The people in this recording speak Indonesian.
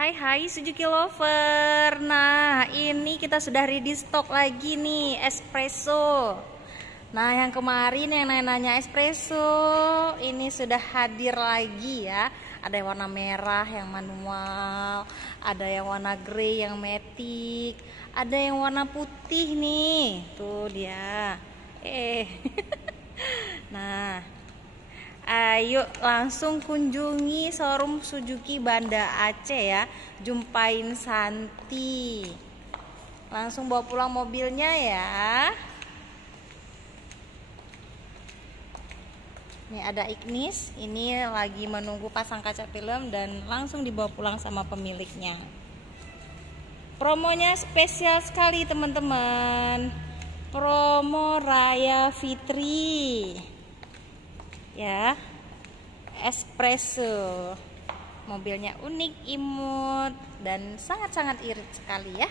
Hai hai Suzuki Lover. Nah ini kita sudah ready stock lagi nih espresso. Nah yang kemarin yang nanya espresso ini sudah hadir lagi ya. Ada yang warna merah yang manual, ada yang warna grey yang matic, ada yang warna putih nih. Tuh dia. Nah, ayo langsung kunjungi showroom Suzuki Banda Aceh ya. Jumpain Santi. Langsung bawa pulang mobilnya ya. Ini ada Ignis, ini lagi menunggu pasang kaca film dan langsung dibawa pulang sama pemiliknya. Promonya spesial sekali teman-teman. Promo Raya Fitri. Ya. Espresso. Mobilnya unik, imut dan sangat-sangat irit sekali ya.